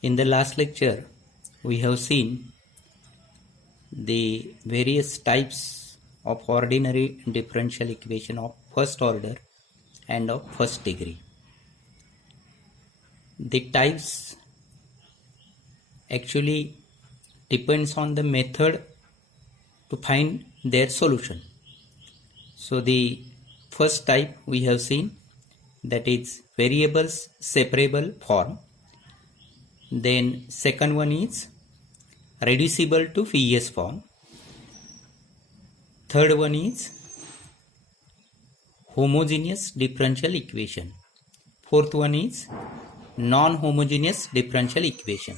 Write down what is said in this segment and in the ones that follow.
In the last lecture, we have seen the various types of ordinary differential equation of first order and of first degree. The types actually depends on the method to find their solution. So the first type we have seen, that is variables separable form. Then second one is reducible to VS form. Third one is homogeneous differential equation. Fourth one is non-homogeneous differential equation.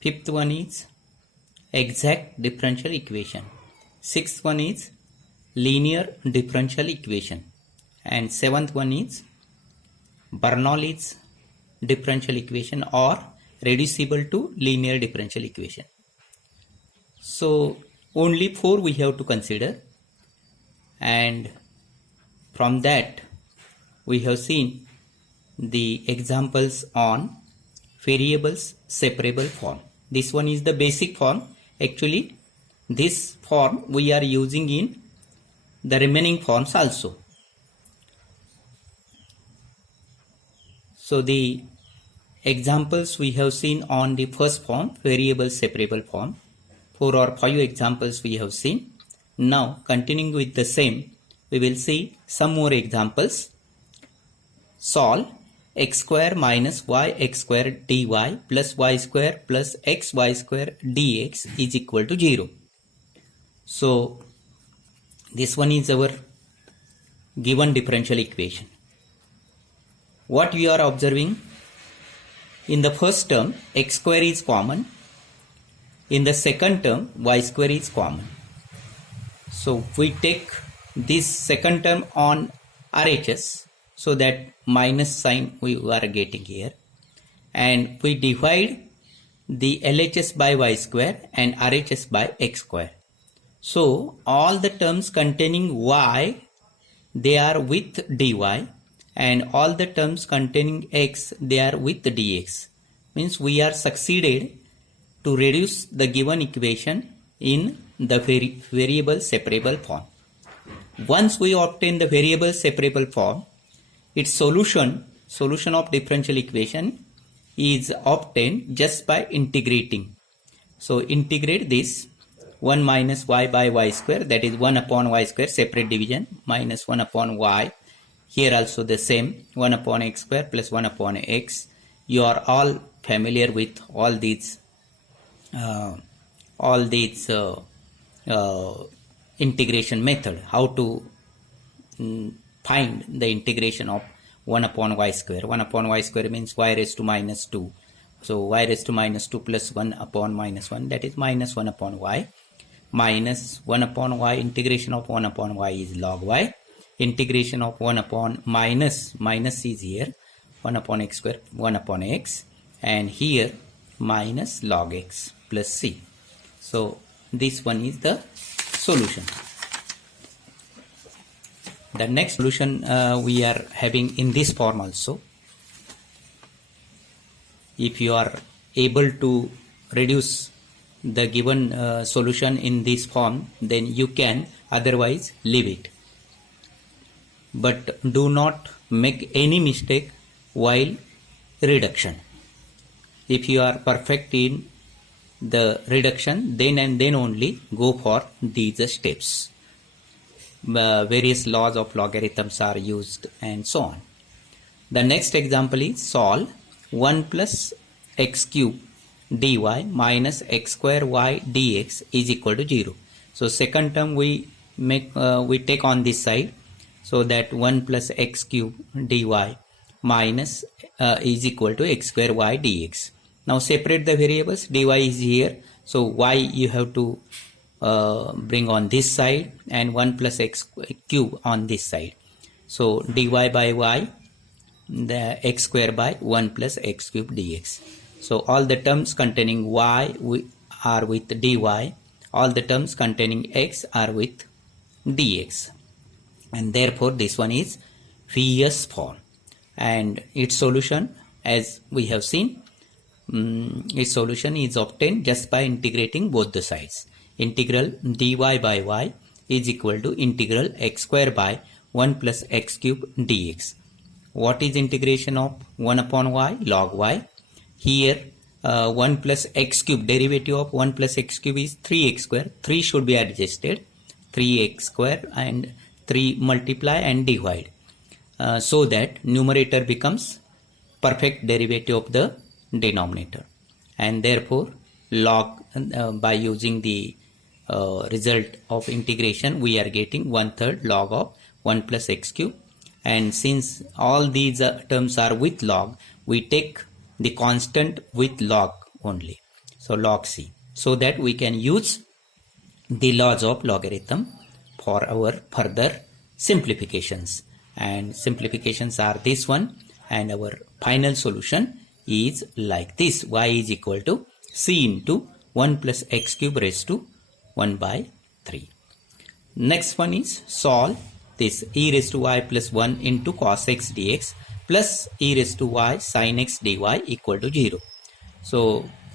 Fifth one is exact differential equation. Sixth one is linear differential equation. And seventh one is Bernoulli's differential equation or reducible to linear differential equation. So only 4 we have to consider, and from that we have seen the examples on variables separable form. This one is the basic form. Actually this form we are using in the remaining forms also. So the examples we have seen on the first form, variable separable form. 4 or 5 examples we have seen. Now continuing with the same, we will see some more examples. Solve x square minus y x square dy plus y square plus xy square dx is equal to 0. So this one is our given differential equation. What we are observing, in the first term x square is common, in the second term y square is common. So we take this second term on RHS, so that minus sign we are getting here, and we divide the LHS by y square and RHS by x square. So all the terms containing y, they are with dy, and all the terms containing x, they are with dx. Means we are succeeded to reduce the given equation in the variable separable form. Once we obtain the variable separable form, its solution of differential equation is obtained just by integrating. So integrate this 1 minus y by y square, that is 1 upon y square, separate division, minus 1 upon y. Here also the same, 1 upon x square plus 1 upon x. You are all familiar with all these integration method, how to find the integration of 1 upon y square. 1 upon y square means y raised to minus 2. So y raised to minus 2 plus 1 upon minus 1, that is minus 1 upon y. Minus 1 upon y, integration of 1 upon y is log y. Integration of 1 upon minus is here, 1 upon x square, 1 upon x, and here minus log x plus c. So this one is the solution. The next solution we are having in this form also. If you are able to reduce the given solution in this form, then you can, otherwise leave it. But do not make any mistake while reduction. If you are perfect in the reduction, then and then only go for these steps. Various laws of logarithms are used and so on. The next example is solve 1 plus x cube dy minus x square y dx is equal to 0. So second term we take on this side, so that 1 plus x cube dy minus is equal to x square y dx. Now separate the variables. Dy is here, so y you have to bring on this side, and 1 plus x cube on this side. So dy by y, the x square by 1 plus x cube dx. So all the terms containing y are with dy, all the terms containing x are with dx, and therefore this one is VS form. And its solution, as we have seen, its solution is obtained just by integrating both the sides. Integral dy by y is equal to integral x square by 1 plus x cube dx. What is integration of 1 upon y? Log y. Here 1 plus x cube, derivative of 1 plus x cube is 3x square. 3 should be adjusted. 3x square and 3 multiply and divide. So that numerator becomes perfect derivative of the denominator. And therefore log by using the result of integration we are getting 1/3 log of 1 plus x cube. And since all these terms are with log, we take the constant with log only. So log c. So that we can use the laws of logarithm for our further simplifications. And simplifications are this one, and our final solution is like this. Y is equal to c into 1 plus x cube raised to 1 by 3. Next one is solve this e raised to y plus 1 into cos x dx plus e raised to y sin x dy equal to 0. So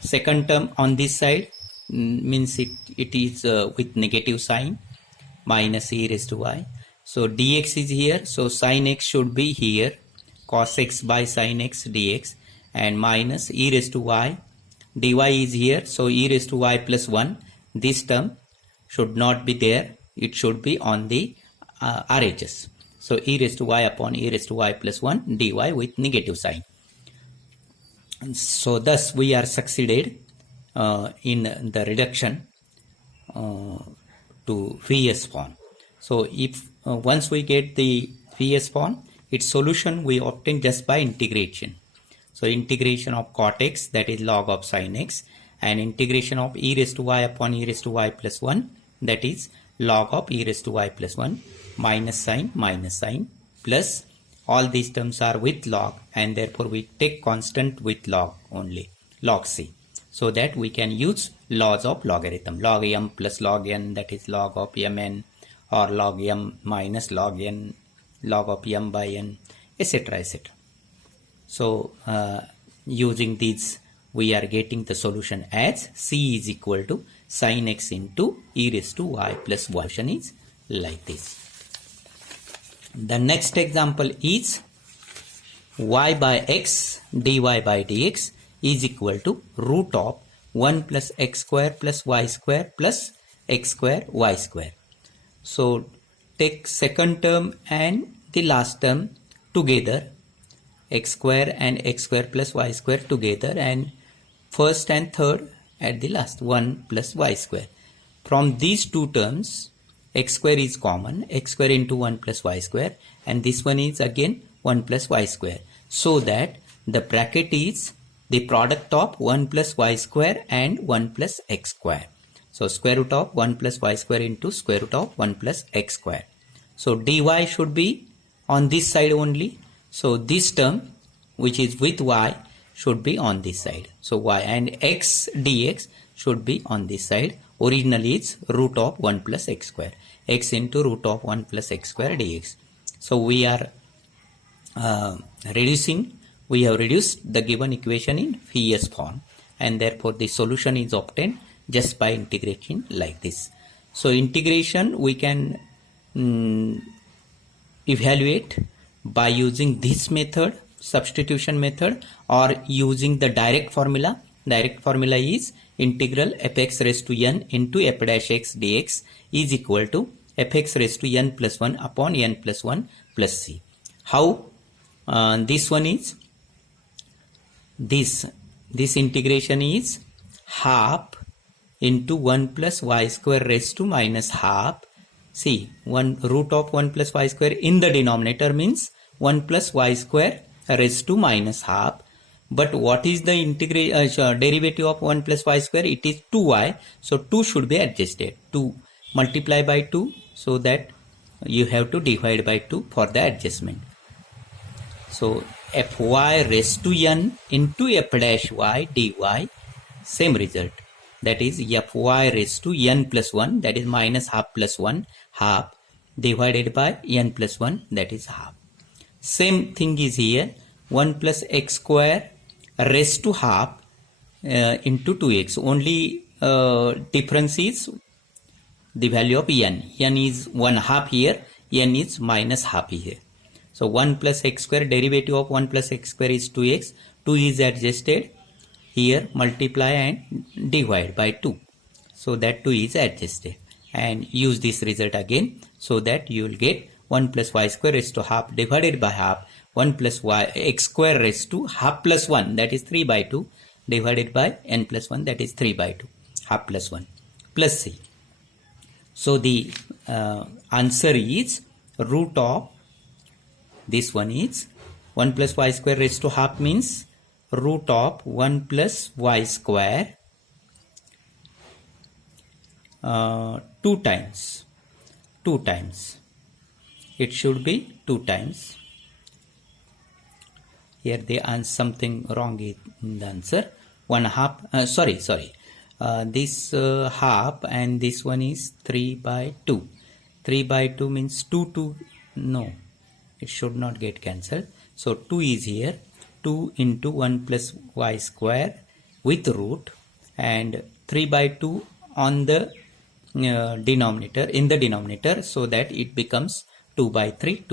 second term on this side means it is with negative sign, minus e raised to y. So dx is here, so sin x should be here, cos x by sin x dx, and minus e raised to y. dy is here, so e raised to y plus 1. This term should not be there, it should be on the RHS. So e raised to y upon e raised to y plus 1 dy with negative sign. So thus we are succeeded in the reduction to Vs form. So if once we get the Vs form, its solution we obtain just by integration. So integration of cot x, that is log of sin x, and integration of e raised to y upon e raised to y plus 1, that is log of e raised to y plus 1, minus sign plus all these terms are with log, and therefore we take constant with log only, log c, so that we can use laws of logarithm. Log m plus log n, that is log of mn, or log m minus log n, log of m by n, etc. etc. So using these we are getting the solution as c is equal to sin x into e raised to y plus 1. Solution is like this. The next example is y by x dy by dx is equal to root of 1 plus x square plus y square plus x square y square. So take second term and the last term together, x square and x square plus y square together, and first and third at the last, 1 plus y square. From these two terms x square is common, x square into 1 plus y square, and this one is again 1 plus y square, so that the bracket is the product of 1 plus y square and 1 plus x square. So square root of 1 plus y square into square root of 1 plus x square. So dy should be on this side only. So this term which is with y should be on this side. So y and x dx should be on this side. Originally it's root of 1 plus x square. X into root of 1 plus x square dx. So we are we have reduced the given equation in Vs form, and therefore the solution is obtained just by integration like this. So integration we can evaluate by using this method, substitution method, or using the direct formula. Direct formula is integral fx raised to n into f dash x dx is equal to fx raised to n plus 1 upon n plus 1 plus c. How this one is? This integration is half into 1 plus y square raised to minus half. See, 1 root of 1 plus y square in the denominator means 1 plus y square raised to minus half. But what is the derivative of 1 plus y square? It is 2y. So 2 should be adjusted. 2 multiply by 2, so that you have to divide by 2 for the adjustment. So fy raised to n into f dash y dy, same result. That is fy raised to n plus 1, that is minus half plus 1, half, divided by n plus 1, that is half. Same thing is here, 1 plus x square raised to half into 2x. Only difference is the value of n. n is 1 half here, n is minus half here. So 1 plus x square, derivative of 1 plus x square is 2x. 2 is adjusted here, multiply and divide by 2. So that 2 is adjusted. And use this result again, so that you will get 1 plus y square raised to half divided by half 1 plus x square raised to half plus 1, that is 3 by 2, divided by n plus 1, that is 3 by 2, half plus 1 plus c. So the answer is root of this one is 1 plus y square raised to half means root of 1 plus y square 2 times. It should be 2 times. Here they answer something wrong in the answer. 1 half, this half and this one is 3 by 2. 3 by 2 means 2, no, it should not get cancelled. So 2 is here, 2 into 1 plus y square with root, and 3 by 2 on the denominator, in the denominator, so that it becomes 2 by 3,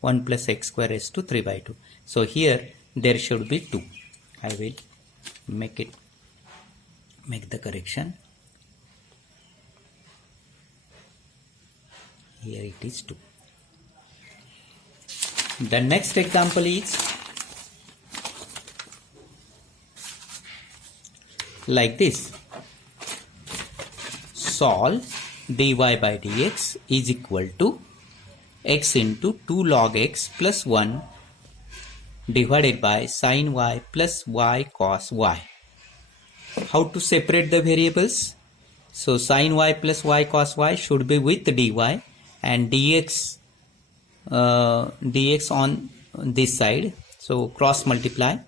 1 plus x square raised to 3 by 2. So here there should be 2. I will make the correction. Here it is 2. The next example is like this. Solve dy by dx is equal to x into 2 log x plus 1 divided by sin y plus y cos y. How to separate the variables? So sin y plus y cos y should be with dy, and dx on this side. So cross multiply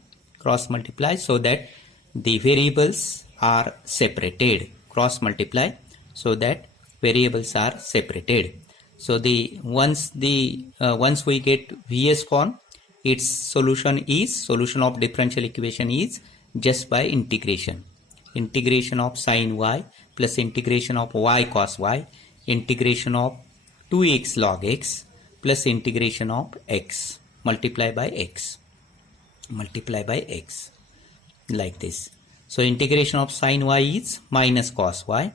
so that the variables are separated. Cross multiply so that variables are separated. So once we get Vs form, its solution of differential equation is just by integration of sin y plus integration of y cos y, integration of 2x log x plus integration of x multiply by x like this. So integration of sin y is minus cos y,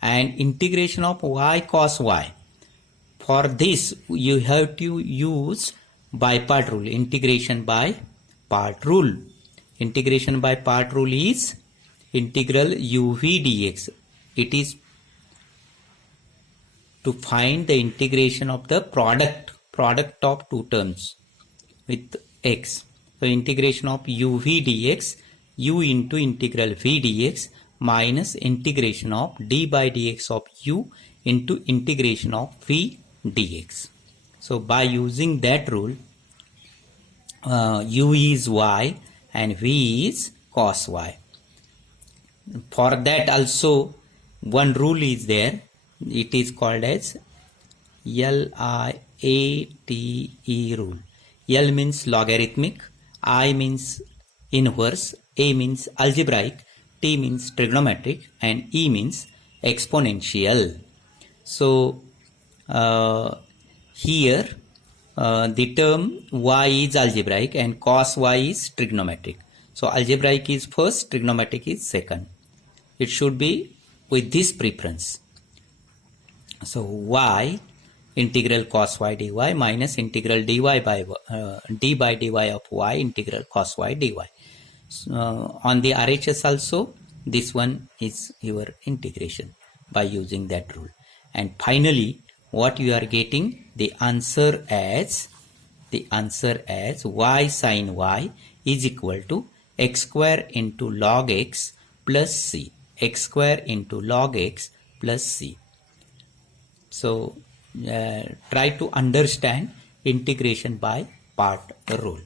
and integration of y cos y, for this you have to use by part rule. Integration by part rule is integral uv dx. It is to find the integration of the product of two terms with x. So integration of uv dx, u into integral v dx minus integration of d by dx of u into integration of v dx. So by using that rule, u is y and v is cos y. For that also one rule is there. It is called as LIATE rule. L means logarithmic, I means inverse, A means algebraic, T means trigonometric, and E means exponential. So here the term y is algebraic and cos y is trigonometric. So algebraic is first, trigonometric is second. It should be with this preference. So y integral cos y dy minus integral dy by d by dy of y integral cos y dy. On the RHS also this one is your integration by using that rule. And finally what you are getting, the answer as y sin y is equal to x square into log x plus c. X square into log x plus c. So try to understand integration by part rule.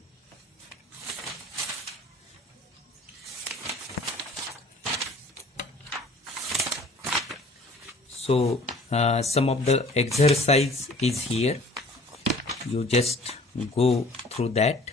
So some of the exercise is here. You just go through that.